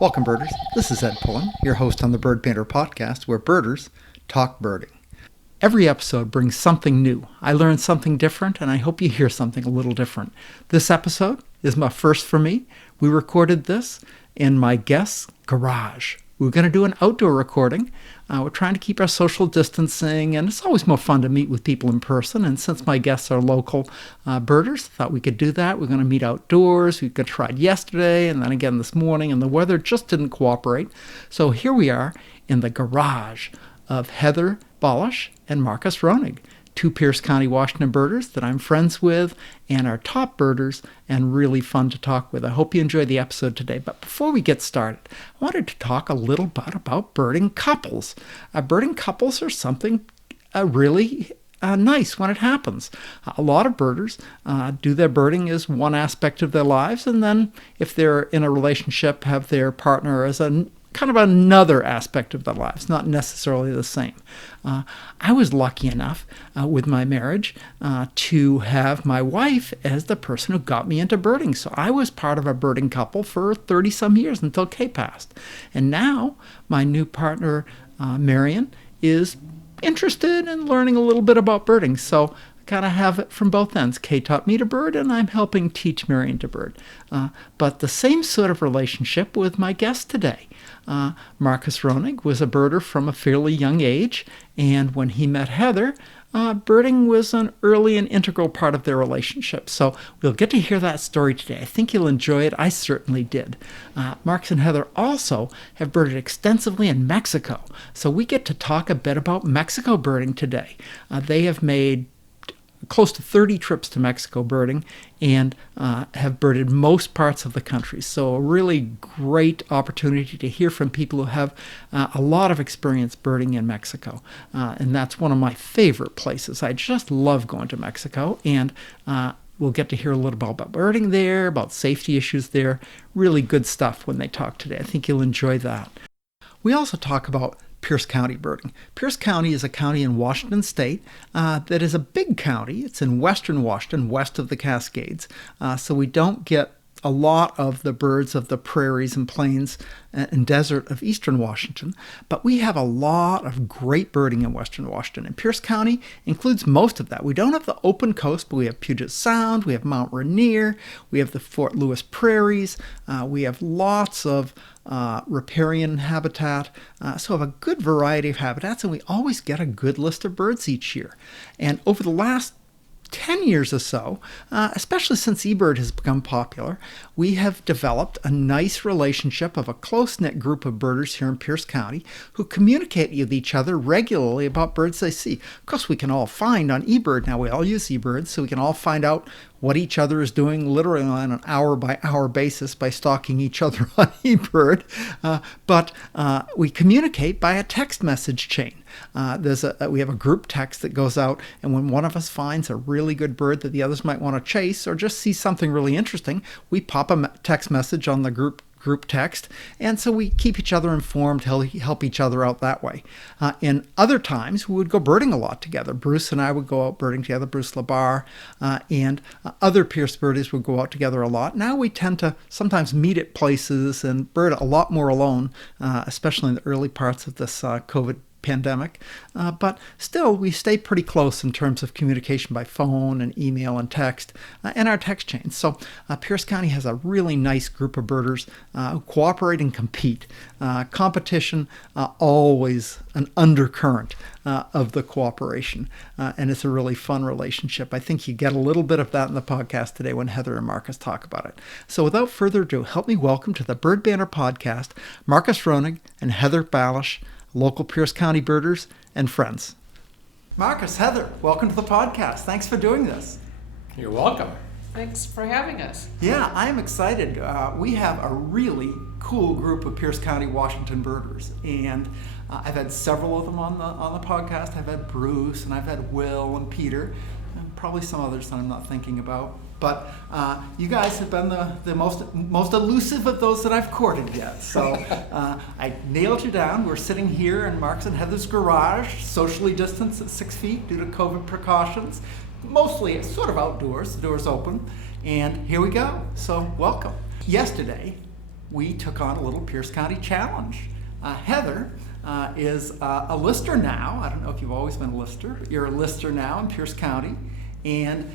Welcome, birders. This is Ed Pullen, your host on the Bird Banter Podcast, where birders talk birding. Every episode brings something new. I learn something different, and I hope you hear something a little different. This episode is my first for me. We recorded this in my guest's garage. We're going to do an outdoor recording. We're trying to keep our social distancing, and it's always more fun to meet with people in person. And since my guests are local birders, I thought we could do that. We're going to meet outdoors. We tried yesterday and then again this morning, and the weather just didn't cooperate. So here we are in the garage of Heather Ballash and Marcus Roening, two Pierce County, Washington birders that I'm friends with and are top birders and really fun to talk with. I hope you enjoy the episode today. But before we get started, I wanted to talk a little bit about birding couples. Birding couples are something really nice when it happens. A lot of birders do their birding as one aspect of their lives, and then if they're in a relationship, have their partner as a kind of another aspect of their lives, not necessarily the same. I was lucky enough with my marriage to have my wife as the person who got me into birding. So I was part of a birding couple for 30-some years until Kay passed. And now my new partner, Marion, is interested in learning a little bit about birding. So I kind of have it from both ends. Kay taught me to bird, and I'm helping teach Marion to bird. But the same sort of relationship with my guest today. Marcus Roening was a birder from a fairly young age, and when he met Heather, birding was an early and integral part of their relationship. So we'll get to hear that story today. I think you'll enjoy it. I certainly did. Marcus and Heather also have birded extensively in Mexico, so we get to talk a bit about Mexico birding today. They have made close to 30 trips to Mexico birding and have birded most parts of the country. So a really great opportunity to hear from people who have a lot of experience birding in Mexico. And that's one of my favorite places. I just love going to Mexico, and we'll get to hear a little bit about birding there, about safety issues there. Really good stuff when they talk today. I think you'll enjoy that. We also talk about Pierce County birding. Pierce County is a county in Washington State that is a big county. It's in western Washington, west of the Cascades. So we don't get a lot of the birds of the prairies and plains and desert of eastern Washington, but we have a lot of great birding in western Washington, and Pierce County includes most of that. We don't have the open coast, but we have Puget Sound, we have Mount Rainier, we have the Fort Lewis prairies, we have lots of riparian habitat, so we have a good variety of habitats, and we always get a good list of birds each year. And over the last 10 years or so, especially since eBird has become popular, we have developed a nice relationship of a close-knit group of birders here in Pierce County who communicate with each other regularly about birds they see. Of course, we can all find on eBird now. We all use eBird, so we can all find out what each other is doing literally on an hour-by-hour basis by stalking each other on eBird. But we communicate by a text message chain. We have a group text that goes out, and when one of us finds a really good bird that the others might want to chase or just see something really interesting, we pop a text message on the group text, and so we keep each other informed, help each other out that way. In other times, we would go birding a lot together. Bruce and I would go out birding together, Bruce LaBar, and other Pierce birdies would go out together a lot. Now we tend to sometimes meet at places and bird a lot more alone, especially in the early parts of this COVID pandemic, but still we stay pretty close in terms of communication by phone and email and text and our text chains. So Pierce County has a really nice group of birders who cooperate and compete. Competition always an undercurrent of the cooperation, and it's a really fun relationship. I think you get a little bit of that in the podcast today when Heather and Marcus talk about it. So without further ado, help me welcome to the Bird Banter Podcast, Marcus Roening and Heather Ballash, local Pierce County birders and friends. Marcus, Heather, welcome to the podcast. Thanks for doing this. You're welcome. Thanks for having us. Yeah, I'm excited. We have a really cool group of Pierce County, Washington birders, and I've had several of them on the podcast. I've had Bruce, and I've had Will and Peter, and probably some others that I'm not thinking about. But you guys have been the most elusive of those that I've courted yet. So I nailed you down. We're sitting here in Mark's and Heather's garage, socially distanced at 6 feet due to COVID precautions. Mostly it's sort of outdoors, the door's open. And here we go. So welcome. Yesterday, we took on a little Pierce County challenge. Heather is a lister now. I don't know if you've always been a lister. You're a lister now in Pierce County, and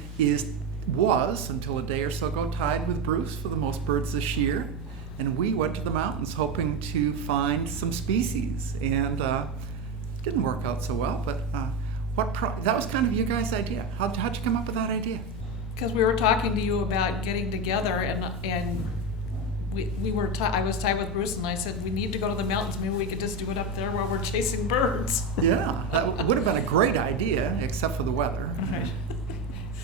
was until a day or so ago tied with Bruce for the most birds this year. And we went to the mountains hoping to find some species, and didn't work out so well. But that was kind of your guys' idea. How'd you come up with that idea? Because we were talking to you about getting together, and I was tied with Bruce, and I said we need to go to the mountains. Maybe we could just do it up there while we're chasing birds. Yeah, that would have been a great idea, except for the weather. Right.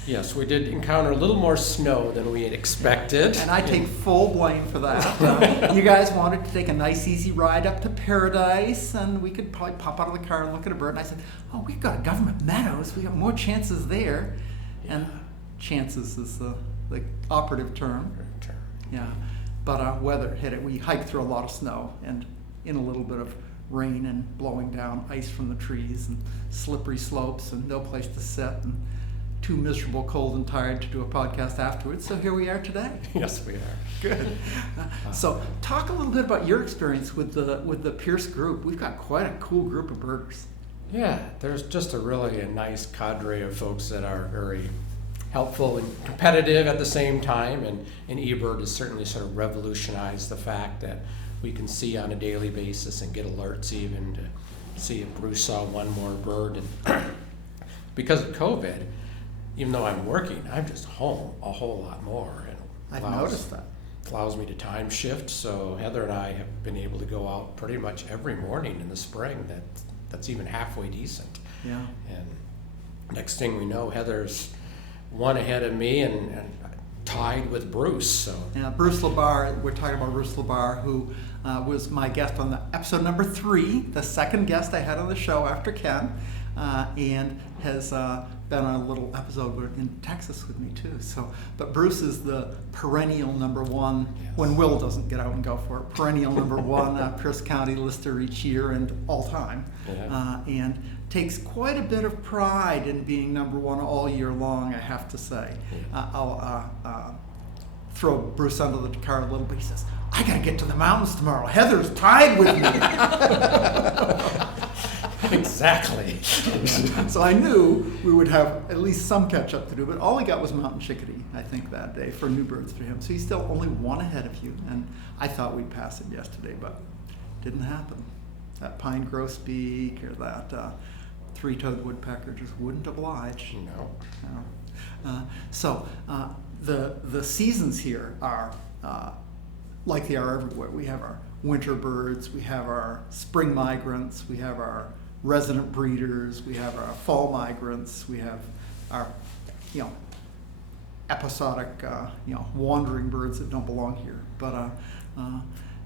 Yes, we did encounter a little more snow than we had expected. And I take full blame for that. You guys wanted to take a nice, easy ride up to Paradise, and we could probably pop out of the car and look at a bird. And I said, oh, we've got government meadows. We got more chances there. And chances is the operative term. Yeah. But weather hit it. We hiked through a lot of snow and in a little bit of rain and blowing down ice from the trees and slippery slopes and no place to sit and too miserable, cold, and tired to do a podcast afterwards. So here we are today. Yes, we are. Good. So talk a little bit about your experience with the Pierce group. We've got quite a cool group of birders. Yeah, there's just a nice cadre of folks that are very helpful and competitive at the same time. And eBird has certainly sort of revolutionized the fact that we can see on a daily basis and get alerts even to see if Bruce saw one more bird. And because of COVID, even though I'm working, I'm just home a whole lot more. And I've noticed that. Allows me to time shift, so Heather and I have been able to go out pretty much every morning in the spring that's even halfway decent. Yeah. And next thing we know, Heather's one ahead of me and tied with Bruce. So yeah, Bruce LeBar, we're talking about Bruce LeBar, who was my guest on the episode number 3, the second guest I had on the show after Ken, and has been on a little episode in Texas with me too. So, but Bruce is the perennial number 1, yes, when Will doesn't get out and go for it, perennial number 1 Pierce County lister each year and all time, and takes quite a bit of pride in being number 1 all year long, I have to say. I'll throw Bruce under the car a little bit. He says, I gotta get to the mountains tomorrow. Heather's tied with me. Exactly. So I knew we would have at least some catch up to do, but all he got was mountain chickadee, I think, that day for new birds for him. So he's still only 1 ahead of you, and I thought we'd pass him yesterday, but didn't happen. That pine grosbeak or that three-toed woodpecker just wouldn't oblige. No. So the seasons here are like they are everywhere. We have our winter birds, we have our spring migrants, we have our resident breeders, we have our fall migrants, we have our episodic wandering birds that don't belong here. But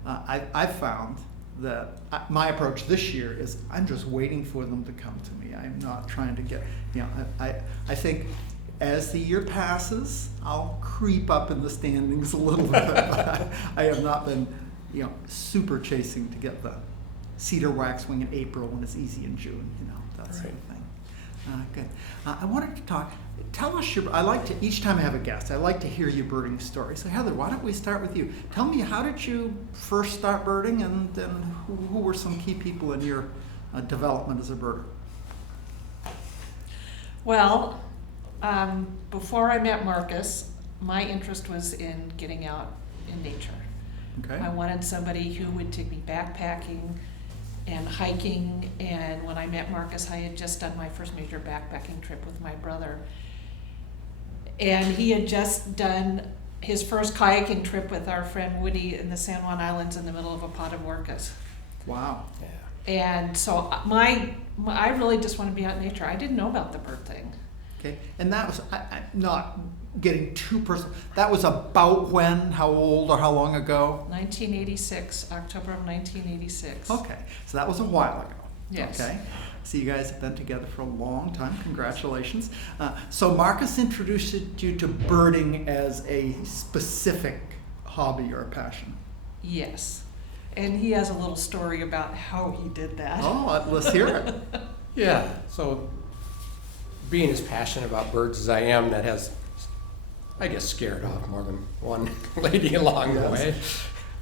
I've found that my approach this year is I'm just waiting for them to come to me. I'm not trying to get, I think as the year passes, I'll creep up in the standings a little bit. I have not been, super chasing to get the cedar waxwing in April when it's easy in June, that sort of thing. Good. I wanted to tell us each time I have a guest, I like to hear your birding story. So Heather, why don't we start with you? Tell me, how did you first start birding, and then who were some key people in your development as a birder? Well, before I met Marcus, my interest was in getting out in nature. Okay. I wanted somebody who would take me backpacking and hiking, and when I met Marcus, I had just done my first major backpacking trip with my brother. And he had just done his first kayaking trip with our friend Woody in the San Juan Islands in the middle of a pot of orcas. Wow. Yeah. And so I really just want to be out in nature. I didn't know about the bird thing. Okay, and that was, I'm not getting too personal, that was about when, how old or how long ago? 1986, October of 1986. Okay, so that was a while ago. Yes. Okay, so you guys have been together for a long time, congratulations. So Marcus introduced you to birding as a specific hobby or a passion. Yes, and he has a little story about how he did that. Oh, let's hear it. Yeah, so being as passionate about birds as I am, that has, I guess, scared off more than one lady along the way.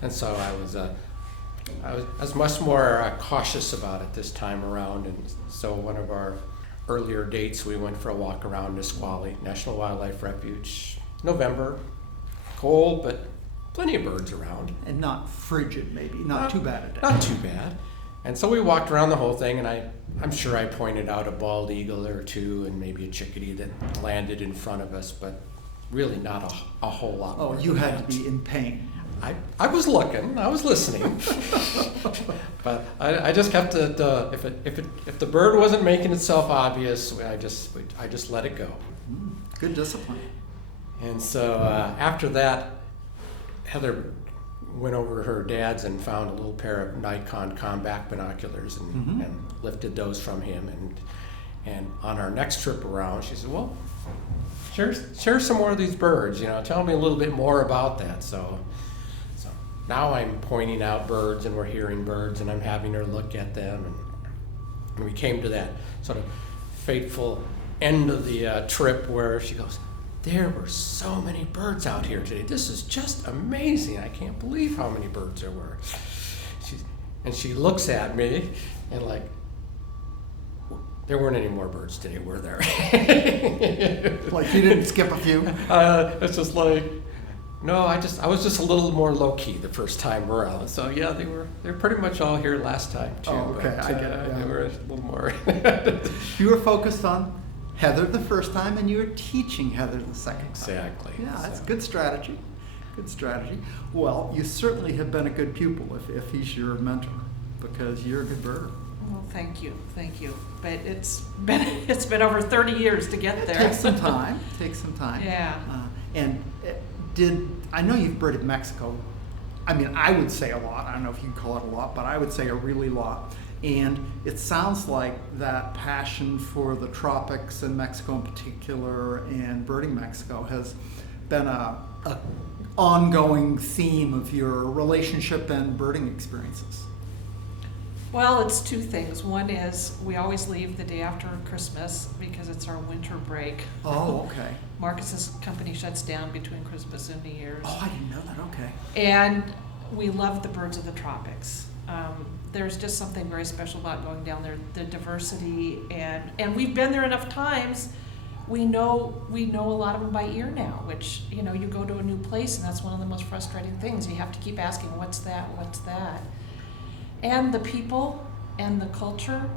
And so I was much more cautious about it this time around. And so one of our earlier dates, we went for a walk around Nisqually National Wildlife Refuge. November, cold, but plenty of birds around. And not frigid, maybe. Not too bad a day. Not too bad. And so we walked around the whole thing, and I'm sure I pointed out a bald eagle or two and maybe a chickadee that landed in front of us, but really not a whole lot more. Oh, you had to be in pain. I was looking, I was listening, but I just kept it. If the bird wasn't making itself obvious, I just let it go. Good discipline. And so after that, Heather went over to her dad's and found a little pair of Nikon compact binoculars and lifted those from him. And on our next trip around, she said, "Well, share some more of these birds. Tell me a little bit more about that." So now I'm pointing out birds, and we're hearing birds, and I'm having her look at them, and we came to that sort of fateful end of the trip where she goes, "There were so many birds out here today. This is just amazing. I can't believe how many birds there were." She looks at me and like, "There weren't any more birds today, were there?" Like you didn't skip a few? It's just like, no, I was just a little more low key the first time around. So yeah, they're pretty much all here last time too. Oh, okay, but, I get it. Yeah. They were a little more. You were focused on Heather the first time, and you were teaching Heather the second time. Exactly. Yeah, that's good strategy. Good strategy. Well, you certainly have been a good pupil if he's your mentor, because you're a good bird. Well, thank you. But it's been over 30 years to get there. Takes some time. Yeah. I know you've birded Mexico. I mean, I would say a lot. I don't know if you can call it a lot, but I would say a really lot. And it sounds like that passion for the tropics and Mexico in particular, and birding Mexico, has been a ongoing theme of your relationship and birding experiences. Well, it's two things. One is we always leave the day after Christmas because it's our winter break. Oh, okay. Marcus's company shuts down between Christmas and New Year's. Oh, I didn't know that. Okay. And we love the birds of the tropics. There's just something very special about going down there, the diversity, and we've been there enough times. We know a lot of them by ear now, which, you go to a new place, and that's one of the most frustrating things. You have to keep asking, what's that? And the people and the culture.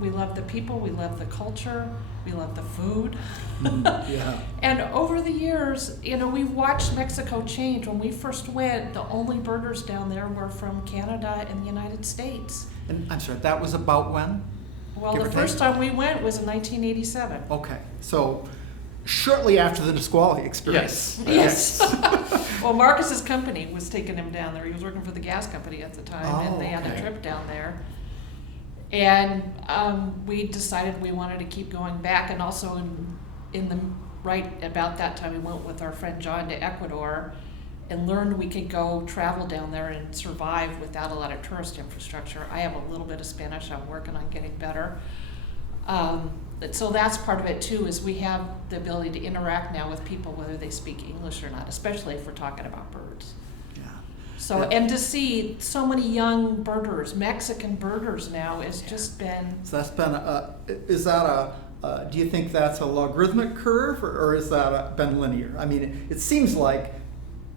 We love the people, we love the culture, we love the food. Yeah. And over the years, we've watched Mexico change. When we first went, the only birders down there were from Canada and the United States. And I'm sorry, that was about when? Well, Give the or first take? time we went was in 1987. Okay, so shortly after the Nisqually experience. Yes. Well, Marcus's company was taking him down there. He was working for the gas company at the time, and they had a trip down there. And we decided we wanted to keep going back, and also in the right about that time, we went with our friend John to Ecuador and learned we could go travel down there and survive without a lot of tourist infrastructure. I have a little bit of Spanish. I'm working on getting better. So that's part of it too, is we have the ability to interact now with people whether they speak English or not, especially if we're talking about birds. Yeah. So, and to see so many young birders, Mexican birders now, has just been... So that's been do you think that's a logarithmic curve, or is that been linear? I mean, it seems like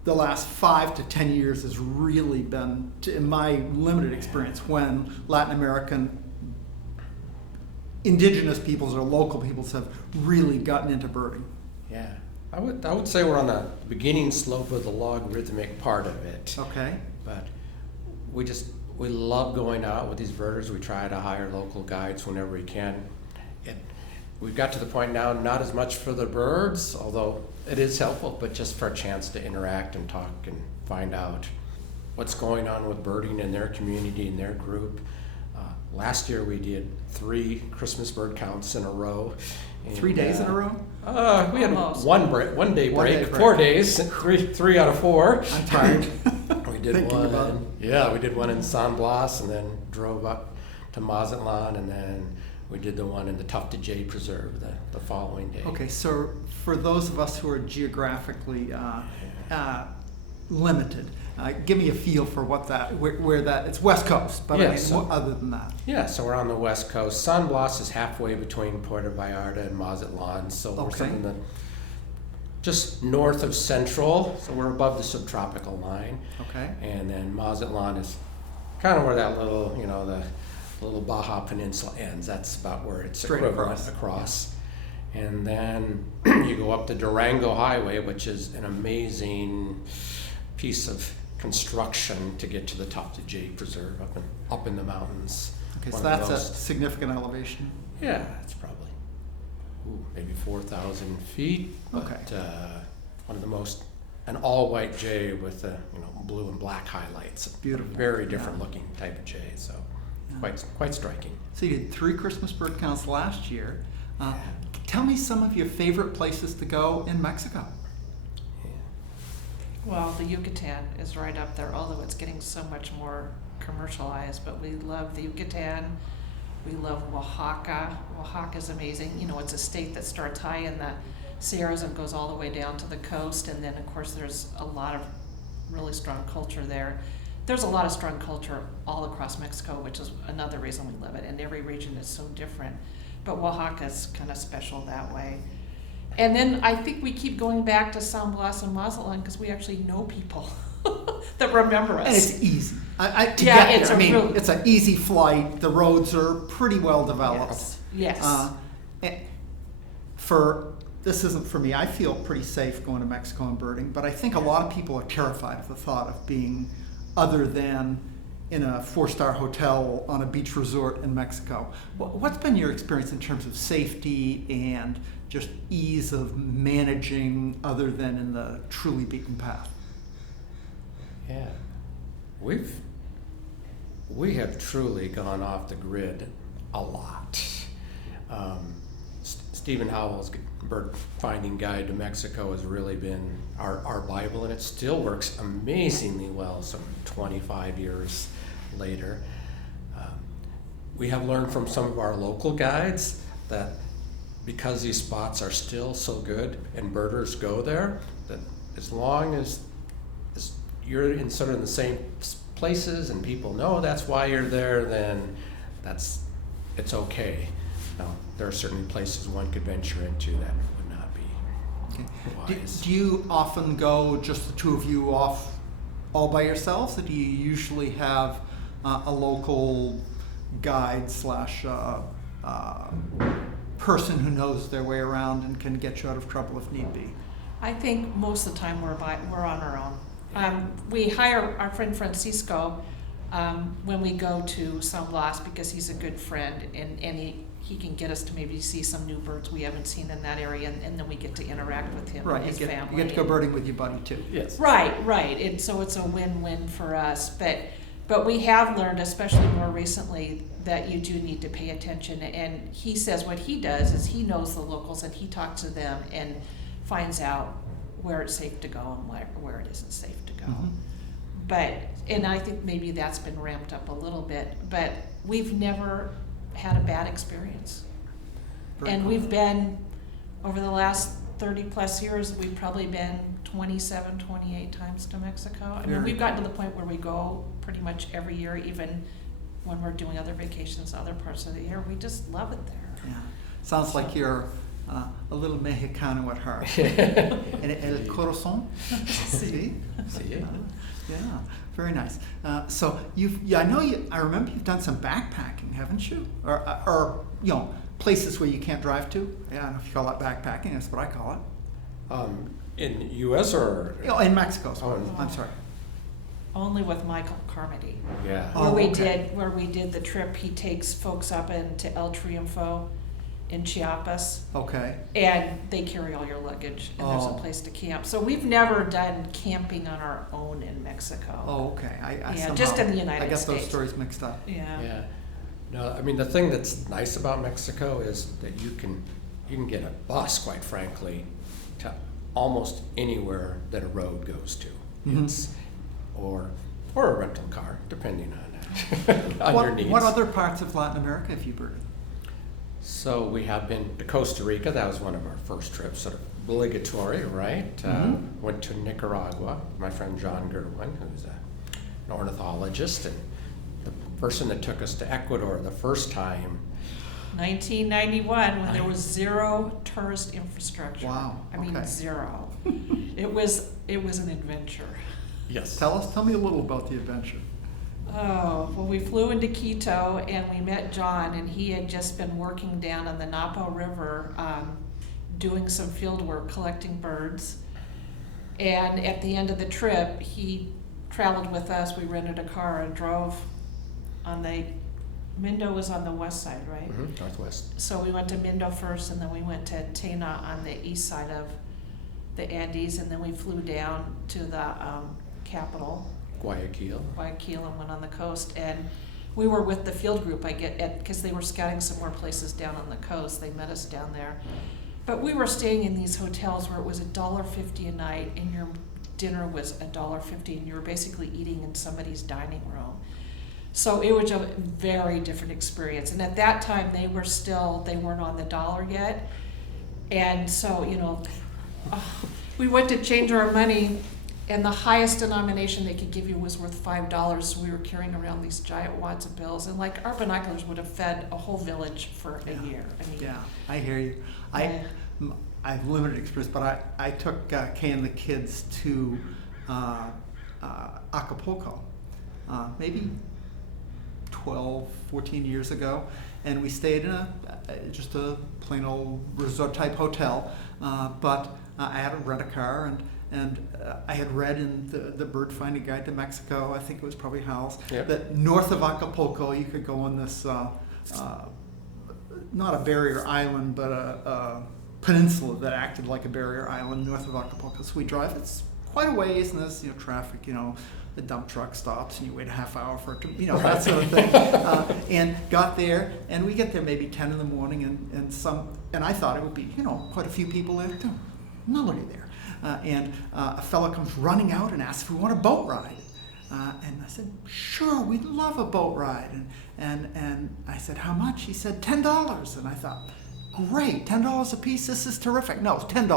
the last 5 to 10 years has really been, in my limited experience, when Latin American indigenous peoples or local peoples have really gotten into birding. Yeah, I would say we're on the beginning slope of the logarithmic part of it. Okay. But we love going out with these birders. We try to hire local guides whenever we can. We've got to the point now, not as much for the birds, although it is helpful, but just for a chance to interact and talk and find out what's going on with birding in their community, in their group. Last year we did 3 Christmas bird counts in a row. And, 3 days in a row? We had Almost. one day break, 4 days, three out of 4. I'm tired. We did Thinking one. about it. Yeah, we did one in San Blas, and then drove up to Mazatlan, and then we did the one in the Tufted Jay Preserve the following day. Okay, so for those of us who are geographically limited. Give me a feel for what where that, it's West Coast, but other than that. Yeah, so we're on the West Coast. San Blas is halfway between Puerto Vallarta and Mazatlan, so we're sort of in the just north of Central, so we're above the subtropical line. Okay. And then Mazatlan is kind of where that little, the little Baja Peninsula ends. That's about where it's straight across. And then you go up the Durango Highway, which is an amazing piece of construction to get to the top of the Jade Preserve up in the mountains. Okay, so that's a significant elevation. Yeah, it's probably maybe 4,000 feet. But, okay. One of the most, an all-white jay with blue and black highlights. Beautiful. Very different looking type of jay, so quite striking. So you did 3 Christmas bird counts last year. Tell me some of your favorite places to go in Mexico. Well, the Yucatan is right up there, although it's getting so much more commercialized, but we love the Yucatan. We love Oaxaca. Oaxaca is amazing. It's a state that starts high in the Sierras and goes all the way down to the coast, and then of course there's a lot of really strong culture there. There's a lot of strong culture all across Mexico, which is another reason we love it, and every region is so different. But Oaxaca is kind of special that way. And then I think we keep going back to San Blas and Mazatlan because we actually know people that remember us. And it's easy. It's an easy flight. The roads are pretty well developed. Yes. This isn't for me. I feel pretty safe going to Mexico and birding, but I think a lot of people are terrified of the thought of being other than in a 4-star hotel on a beach resort in Mexico. What's been your experience in terms of safety and just ease of managing other than in the truly beaten path? Yeah, we have truly gone off the grid a lot. Stephen Howell's Bird Finding Guide to Mexico has really been our Bible, and it still works amazingly well some 25 years later. We have learned from some of our local guides that because these spots are still so good and birders go there, that as long as you're in sort of the same places and people know that's why you're there, then it's okay. Now, there are certainly places one could venture into that would not be wise. Do you often go just the two of you off all by yourselves, or do you usually have a local guide / person who knows their way around and can get you out of trouble if need be? I think most of the time we're on our own. We hire our friend Francisco when we go to San Blas because he's a good friend and he can get us to maybe see some new birds we haven't seen in that area, and then we get to interact with him and his family. You get to go birding with your buddy too. Yes. Right. And so it's a win-win for us. But we have learned, especially more recently, that you do need to pay attention. And he says what he does is he knows the locals and he talks to them and finds out where it's safe to go and where it isn't safe to go. Mm-hmm. And I think maybe that's been ramped up a little bit, but we've never had a bad experience. And we've been, over the last 30 plus years, we've probably been 27, 28 times to Mexico. I mean, we've gotten to the point where we go pretty much every year, even when we're doing other vacations, other parts of the year. We just love it there. Yeah. Sounds like you're a little Mexicano at heart. And el corazón? See? Yeah, very nice. So I remember you've done some backpacking, haven't you? Or places where you can't drive to. Yeah, I don't know if you call that backpacking. That's what I call it. In U.S. or? In Mexico. I'm sorry. Only with Michael Carmody. Yeah. Where we did the trip, he takes folks up into El Triunfo in Chiapas. Okay. And they carry all your luggage, and there's a place to camp. So we've never done camping on our own in Mexico. Oh, okay. I just in the United States. I got those stories mixed up. Yeah. No, I mean, the thing that's nice about Mexico is that you can get a bus, quite frankly, to almost anywhere that a road goes to. Mm-hmm. Or a rental car, depending on your needs. What other parts of Latin America have you birded? So we have been to Costa Rica. That was one of our first trips, sort of obligatory, right? Went to Nicaragua. My friend John Gerwin, who's an ornithologist, and the person that took us to Ecuador the first time. 1991, when there was zero tourist infrastructure. Wow. I mean, okay. zero. It was an adventure. Yes. Tell me a little about the adventure. Oh, well, we flew into Quito and we met John, and he had just been working down on the Napo River, doing some field work, collecting birds. And at the end of the trip, he traveled with us. We rented a car and drove on Mindo was on the west side, right? Mm-hmm. Northwest. So we went to Mindo first, and then we went to Tena on the east side of the Andes, and then we flew down to the capital, Guayaquil, and went on the coast. And we were with the field group, because they were scouting some more places down on the coast. They met us down there. But we were staying in these hotels where it was $1.50 a night, and your dinner was $1.50, and you were basically eating in somebody's dining room. So it was a very different experience. And at that time, they weren't on the dollar yet. And so, we went to change our money, and the highest denomination they could give you was worth $5. So we were carrying around these giant wads of bills. And like our binoculars would have fed a whole village for a year. I mean, Yeah, I hear you. I have limited experience, but I took Kay and the kids to Acapulco, maybe 12, 14 years ago, and we stayed in just a plain old resort type hotel, but I had to rent a car, and I had read in the Bird Finding Guide to Mexico, I think it was probably Hal's, that north of Acapulco you could go on this, not a barrier island, but a peninsula that acted like a barrier island north of Acapulco. So we drive, it's quite a ways, and there's traffic, the dump truck stops and you wait a half hour for it to, that sort of thing. And got there, and we get there maybe 10 in the morning, and I thought it would be, quite a few people there. Nobody there. And a fellow comes running out and asks if we want a boat ride. And I said, sure, we'd love a boat ride. And I said, how much? He said, $10. And I thought, great, $10 a piece, this is terrific. No, it's $10.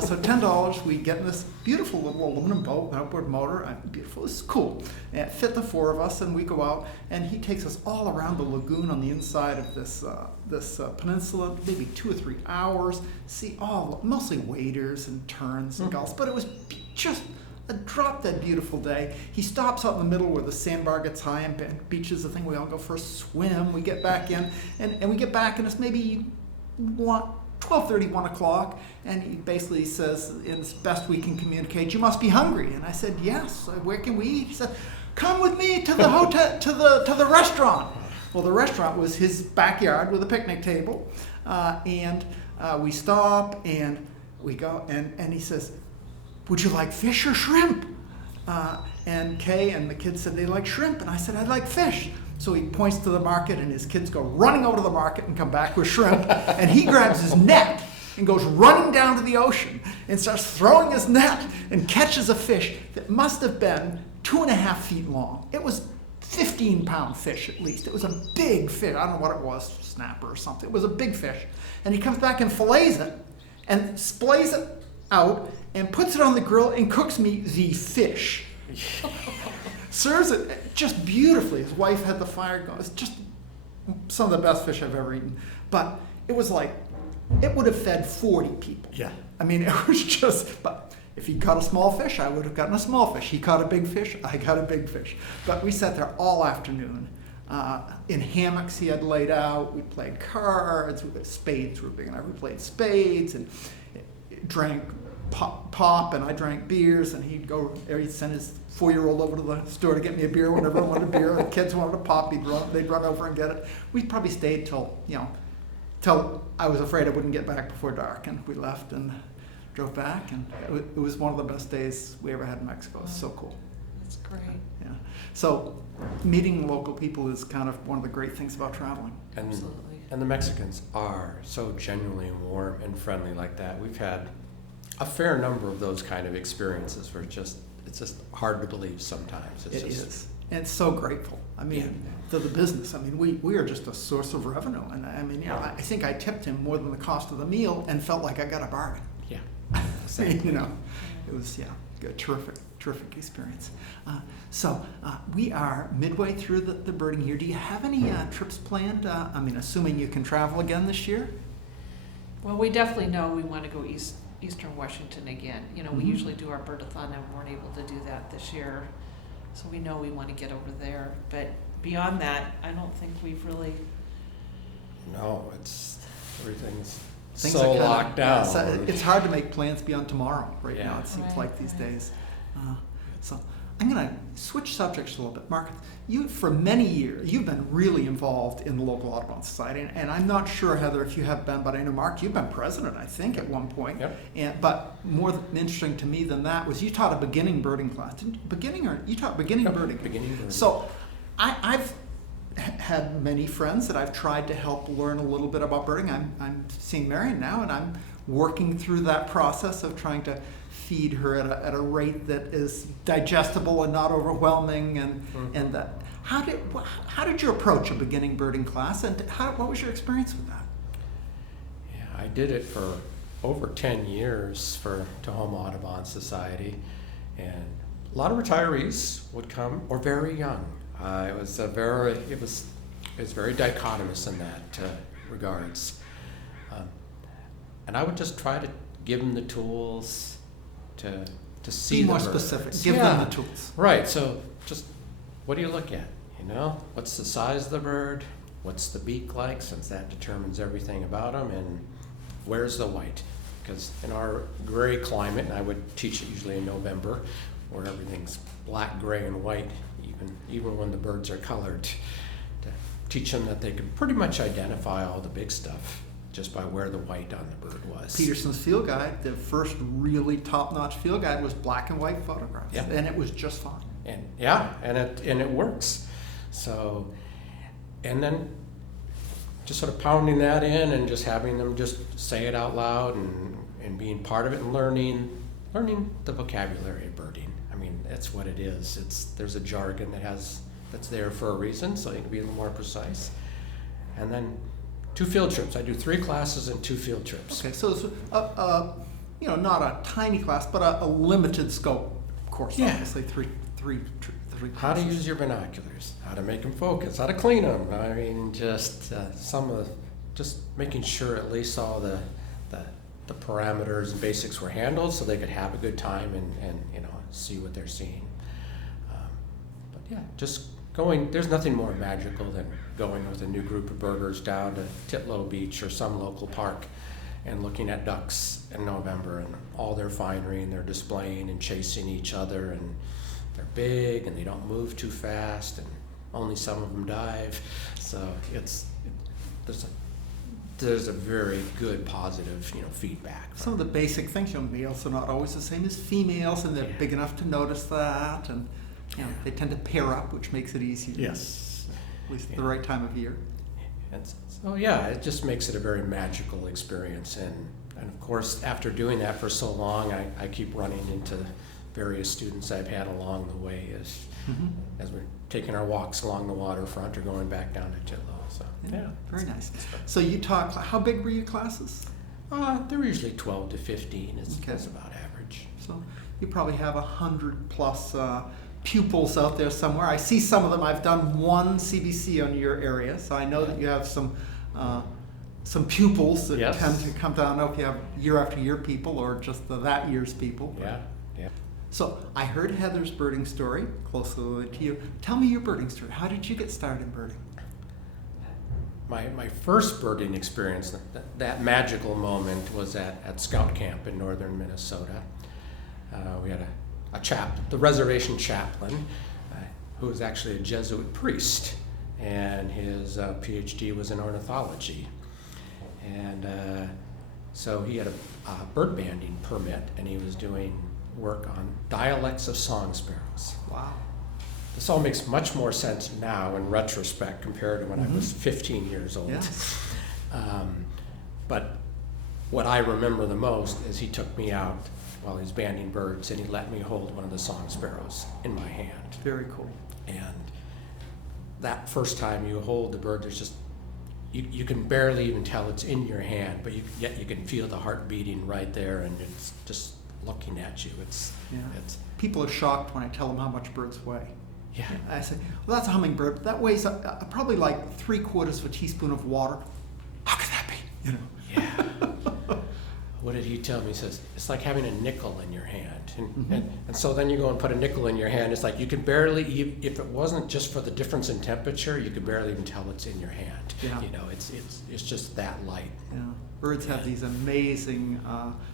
So $10, we get in this beautiful little aluminum boat, an outboard motor, beautiful, this is cool. And it fit the four of us, and we go out, and he takes us all around the lagoon on the inside of this peninsula, maybe 2 or 3 hours, see mostly waders and terns and gulls, but it was just a drop-dead beautiful day. He stops out in the middle where the sandbar gets high and beaches the thing. We all go for a swim. We get back in, and we get back, and it's maybe 12:30, 1 o'clock, and he basically says, in as best we can communicate, you must be hungry. And I said, yes, where can we eat? He said, come with me to the hotel, to the restaurant. Well, the restaurant was his backyard with a picnic table, and we stop, and we go, and he says, would you like fish or shrimp? And Kay and the kids said they like shrimp, and I said, I'd like fish. So he points to the market, and his kids go running over to the market and come back with shrimp, and he grabs his net and goes running down to the ocean and starts throwing his net and catches a fish that must have been 2.5 feet long. It was 15-pound fish at least. It was a big fish. I don't know what it was, snapper or something. It was a big fish. And he comes back and fillets it and splays it out and puts it on the grill and cooks me the fish. Serves it just beautifully. His wife had the fire going. It's just some of the best fish I've ever eaten. But it was like, it would have fed 40 people. Yeah. I mean, it was just, but if he caught a small fish, I would have gotten a small fish. He caught a big fish, I got a big fish. But we sat there all afternoon. In hammocks he had laid out. We played cards. Spades were big enough. We played spades and drank pop, and I drank beers, and he'd send his 4-year-old over to the store to get me a beer whenever I wanted a beer. The kids wanted a pop, they'd run over and get it. We probably stayed till I was afraid I wouldn't get back before dark, and we left and drove back, and it was one of the best days we ever had in Mexico. It's so cool. That's great. Yeah. So meeting local people is kind of one of the great things about traveling. Absolutely. And the Mexicans are so genuinely warm and friendly like that. We've had a fair number of those kind of experiences where it's just hard to believe sometimes. It is. And so grateful. I mean, to the business. I mean, we are just a source of revenue. And I mean, you know, I think I tipped him more than the cost of the meal and felt like I got a bargain. Yeah. You know, it was, good, terrific experience. So we are midway through the birding year. Do you have any trips planned? I mean, assuming you can travel again this year? Well, we definitely know we want to go Eastern Washington again. You know, we Mhm. usually do our birdathon and weren't able to do that this year. So we know we want to get over there. But beyond that, I don't think we've really. No, everything's Things so are kinda- locked down. It's hard to make plans beyond tomorrow right Yeah. now, it seems Right, like these right. days. So I'm going to switch subjects a little bit. Mark, you, for many years, you've been really involved in the local Audubon Society. And I'm not sure, Heather, if you have been, but I know, Mark, you've been president, I think, at one point. Yep. But more interesting to me than that was you taught a beginning birding class. You taught beginning birding. Beginning birding. So I've had many friends that I've tried to help learn a little bit about birding. I'm seeing Marion now, and I'm working through that process of trying to feed her at a rate that is digestible and not overwhelming. And that. How did you approach a beginning birding class, and what was your experience with that? Yeah, I did it for over 10 years for Tahoma Audubon Society, and a lot of retirees would come, or very young. It was very dichotomous in that regards, and I would just try to give them the tools to see Be more the bird. specific. Give them the tools. Right. So just what do you look at? You know, what's the size of the bird? What's the beak like? Since that determines everything about them. And where's the white? Because in our gray climate, and I would teach it usually in November, where everything's black, gray, and white, even when the birds are colored, to teach them that they could pretty much identify all the big stuff just by where the white on the bird was. Peterson's field guide, the first really top-notch field guide, was black and white photographs, Yeah. and it was just fine. And it works. So, and then just sort of pounding that in and just having them just say it out loud and being part of it and learning the vocabulary of birding. I mean, that's what it is. There's a jargon that's there for a reason, so you can be a little more precise. And then 2 field trips. I do 3 classes and 2 field trips. Okay, so it's not a tiny class, but a limited scope course. Yeah. Obviously, three How to classes. use your binoculars, how to make them focus, how to clean them. I mean, just just making sure at least all the parameters and basics were handled, so they could have a good time and see what they're seeing. But yeah, just going. There's nothing more magical than going with a new group of birders down to Titlow Beach or some local park and looking at ducks in November and all their finery, and they're displaying and chasing each other, and they're big and they don't move too fast, and only some of them dive. So there's a very good positive feedback. Some of the basic things, males are not always the same as females, and they're big enough to notice that, and they tend to pair up, which makes it easier. Yes. At least at the right time of year. And so it just makes it a very magical experience, and of course after doing that for so long, I keep running into various students I've had along the way as we're taking our walks along the waterfront or going back down to Titlow. So Very nice. So you taught, how big were your classes? They're usually 12 to 15. That's about average. So you probably have 100+ pupils out there somewhere. I see some of them. I've done one CBC on your area, so I know that you have some pupils that tend to come down. I don't know if you have year after year people or just that year's people. Yeah. So I heard Heather's birding story, closely to you. Tell me your birding story. How did you get started in birding? My first birding experience, that magical moment, was at Scout Camp in northern Minnesota. We had the reservation chaplain, who was actually a Jesuit priest, and his PhD was in ornithology. And so he had a bird banding permit, and he was doing work on dialects of song sparrows. Wow. This all makes much more sense now in retrospect compared to when I was 15 years old. Yes. But what I remember the most is he took me out while he was banding birds, and he let me hold one of the song sparrows in my hand. Very cool. And that first time you hold the bird, there's just, you can barely even tell it's in your hand, but yet you can feel the heart beating right there, and it's just looking at you. It's People are shocked when I tell them how much birds weigh. yeah. I say, well, that's a hummingbird. That weighs probably like 3/4 of a teaspoon of water. How can that be? Yeah. What did he tell me? He says, it's like having a nickel in your hand. And so then you go and put a nickel in your hand. It's like you can barely, if it wasn't just for the difference in temperature, you could barely even tell it's in your hand. Yeah. It's just that light. Yeah. Birds have these amazing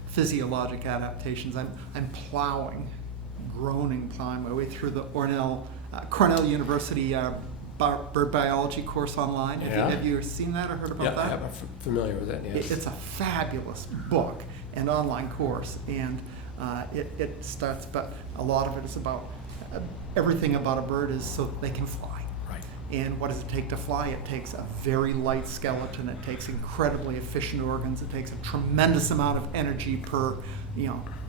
physiologic adaptations. I'm plowing my way through the Cornell University bird biology course online. Yeah. Have you seen that or heard about that? I'm familiar with it. Yes. It's a fabulous book and online course, and it starts, but a lot of it is about everything about a bird is so that they can fly. Right. And what does it take to fly? It takes a very light skeleton. It takes incredibly efficient organs. It takes a tremendous amount of energy per,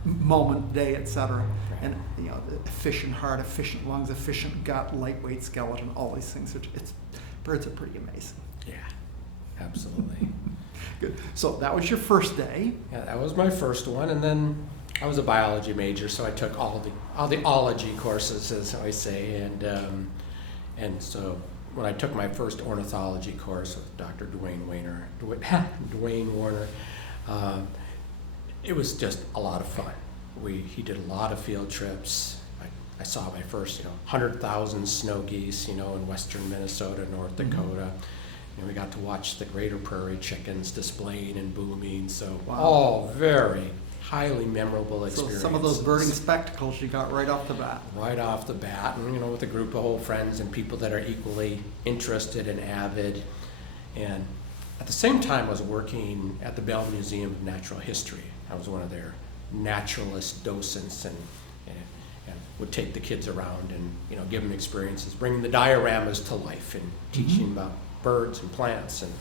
moment, day, etc. Right. And the efficient heart, efficient lungs, efficient gut, lightweight skeleton. All these things. Birds are pretty amazing. Yeah, absolutely. Good. So that was your first day. Yeah, that was my first one, and then I was a biology major, so I took all the ology courses, as I say, and so when I took my first ornithology course with Dr. Dwayne Warner, it was just a lot of fun. He did a lot of field trips. I saw my first 100,000 snow geese, in western Minnesota, North Dakota. We got to watch the greater prairie chickens displaying and booming. So all very highly memorable experiences. So some of those birding spectacles you got right off the bat. Right off the bat, and with a group of old friends and people that are equally interested and avid. And at the same time, I was working at the Bell Museum of Natural History. I was one of their naturalist docents, and would take the kids around and give them experiences, bringing the dioramas to life and teaching about birds and plants and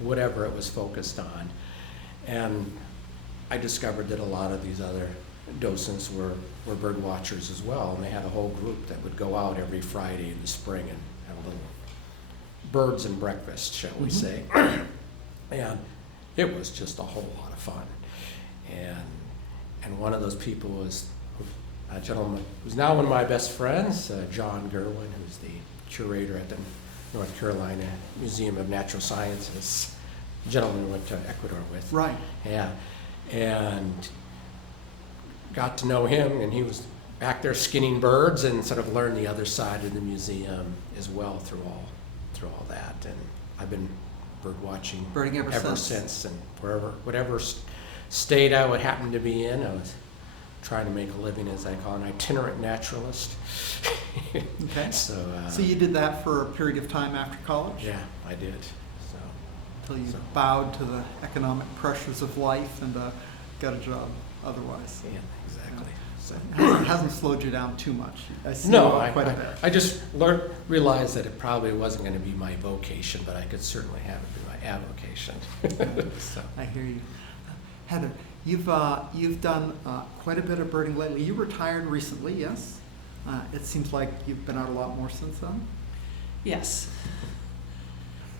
whatever it was focused on. And I discovered that a lot of these other docents were bird watchers as well, and they had a whole group that would go out every Friday in the spring and have a little birds and breakfast, shall we say. And it was just a whole lot of fun. And one of those people was a gentleman who's now one of my best friends, John Gerwin, who's the curator at the North Carolina Museum of Natural Sciences. A gentleman we went to Ecuador with. Right. Yeah. And got to know him, and he was back there skinning birds, and sort of learned the other side of the museum as well through all that. And I've been bird watching birding ever since, and whatever state I would happen to be in, I was trying to make a living, as I call an itinerant naturalist. Okay. So you did that for a period of time after college? Yeah, I did. Until you bowed to the economic pressures of life and got a job otherwise. Yeah, exactly. So it hasn't slowed you down too much. I see quite a bit. I just realized that it probably wasn't going to be my vocation, but I could certainly have it be my avocation. So. I hear you. Heather, you've done quite a bit of birding lately. You retired recently, yes? It seems like you've been out a lot more since then. Yes.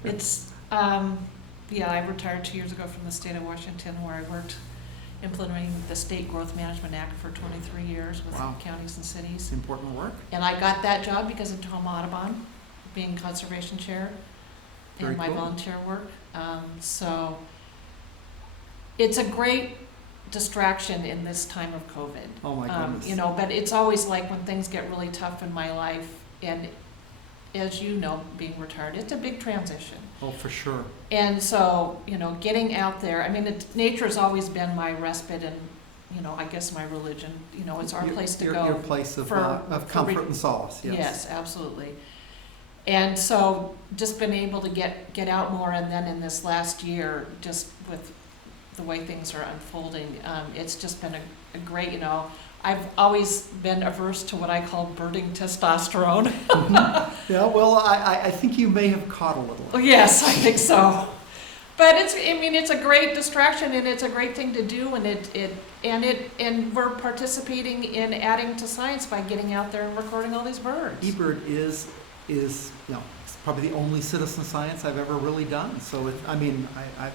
It's, I retired 2 years ago from the state of Washington, where I worked implementing the State Growth Management Act for 23 years with counties and cities. It's important work. And I got that job because of Tom Audubon being conservation chair and my volunteer work. So it's a great distraction in this time of COVID. Oh my goodness. But it's always like when things get really tough in my life, and as you know, being retired, it's a big transition. Oh, for sure. And so, getting out there, nature has always been my respite and, I guess my religion. It's our place to go. Your place of comfort and solace, yes. Yes, absolutely. And so just been able to get out more, and then in this last year, just with the way things are unfolding, it's just been a great, I've always been averse to what I call birding testosterone. Yeah, well, I think you may have caught a little. Oh, yes, I think so. But it's a great distraction, and it's a great thing to do, and we're participating in adding to science by getting out there and recording all these birds. eBird is it's probably the only citizen science I've ever really done. So I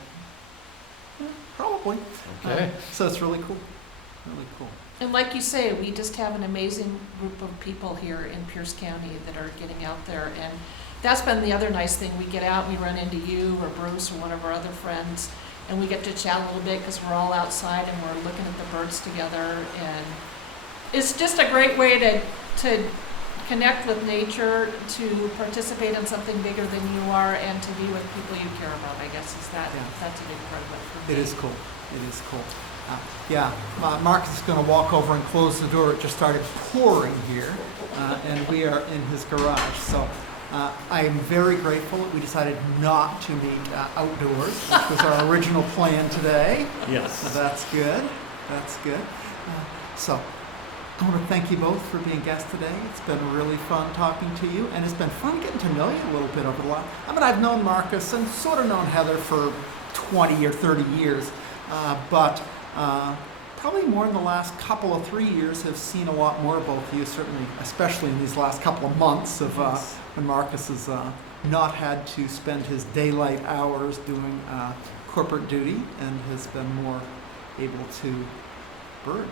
probably. Okay. So it's really cool. Really cool. And like you say, we just have an amazing group of people here in Pierce County that are getting out there, and that's been the other nice thing. We get out, we run into you or Bruce or one of our other friends, and we get to chat a little bit because we're all outside and we're looking at the birds together, and it's just a great way to connect with nature, to participate in something bigger than you are, and to be with people you care about. I guess that's a big part of it for me. It is cool. It is cool. Marcus is going to walk over and close the door. It just started pouring here, and we are in his garage. So I am very grateful that we decided not to meet outdoors, which was our original plan today. Yes. So that's good. That's good. So I want to thank you both for being guests today. It's been really fun talking to you, and it's been fun getting to know you a little bit over the last. I've known Marcus and sort of known Heather for 20 or 30 years, but probably more in the last couple of 3 years have seen a lot more of both of you, certainly, especially in these last couple of months of when Marcus has not had to spend his daylight hours doing corporate duty and has been more able to bird.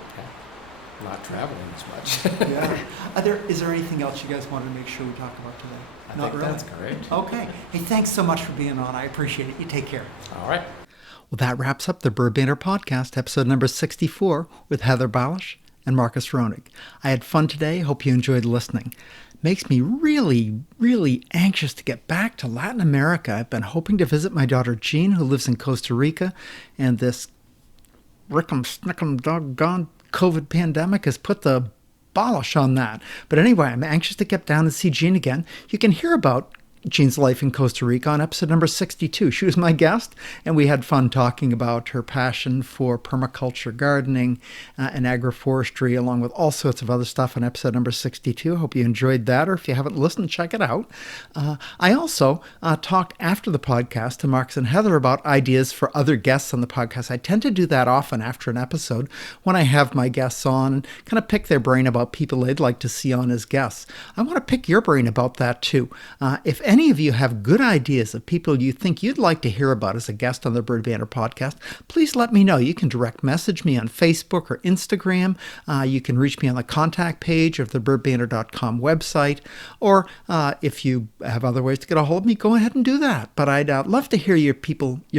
Not traveling as much. Yeah. Is there anything else you guys wanted to make sure we talk about today? I Not think really? that's great. Okay. Hey, thanks so much for being on. I appreciate it. You take care. All right. Well, that wraps up the Bird Banter Podcast, episode number 64, with Heather Ballash and Marcus Roening. I had fun today. Hope you enjoyed listening. Makes me really, really anxious to get back to Latin America. I've been hoping to visit my daughter Jean, who lives in Costa Rica, and this rick'em-snick'em doggone COVID pandemic has put the Ballash on that. But anyway, I'm anxious to get down and see Jean again. You can hear about Jean's life in Costa Rica on episode number 62. She was my guest, and we had fun talking about her passion for permaculture gardening and agroforestry, along with all sorts of other stuff on episode number 62. Hope you enjoyed that, or if you haven't listened, check it out. I also talked after the podcast to Marcus and Heather about ideas for other guests on the podcast. I tend to do that often after an episode when I have my guests on and kind of pick their brain about people they'd like to see on as guests. I want to pick your brain about that too. If any of you have good ideas of people you think you'd like to hear about as a guest on the Bird Banter Podcast, please let me know. You can direct message me on Facebook or Instagram. You can reach me on the contact page of the birdbanter.com website. Or if you have other ways to get a hold of me, go ahead and do that. But I'd love to hear your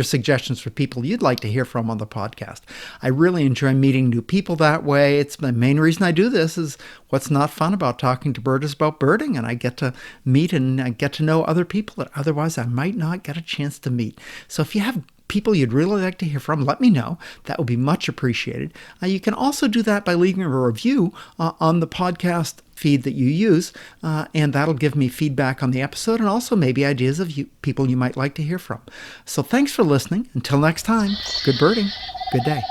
suggestions for people you'd like to hear from on the podcast. I really enjoy meeting new people that way. It's the main reason I do this is what's not fun about talking to birders about birding, and I get to meet and get to know other people that otherwise I might not get a chance to meet. So if you have people you'd really like to hear from, let me know. That would be much appreciated. You can also do that by leaving a review on the podcast feed that you use, and that'll give me feedback on the episode and also maybe ideas of people you might like to hear from. So thanks for listening. Until next time, good birding, good day.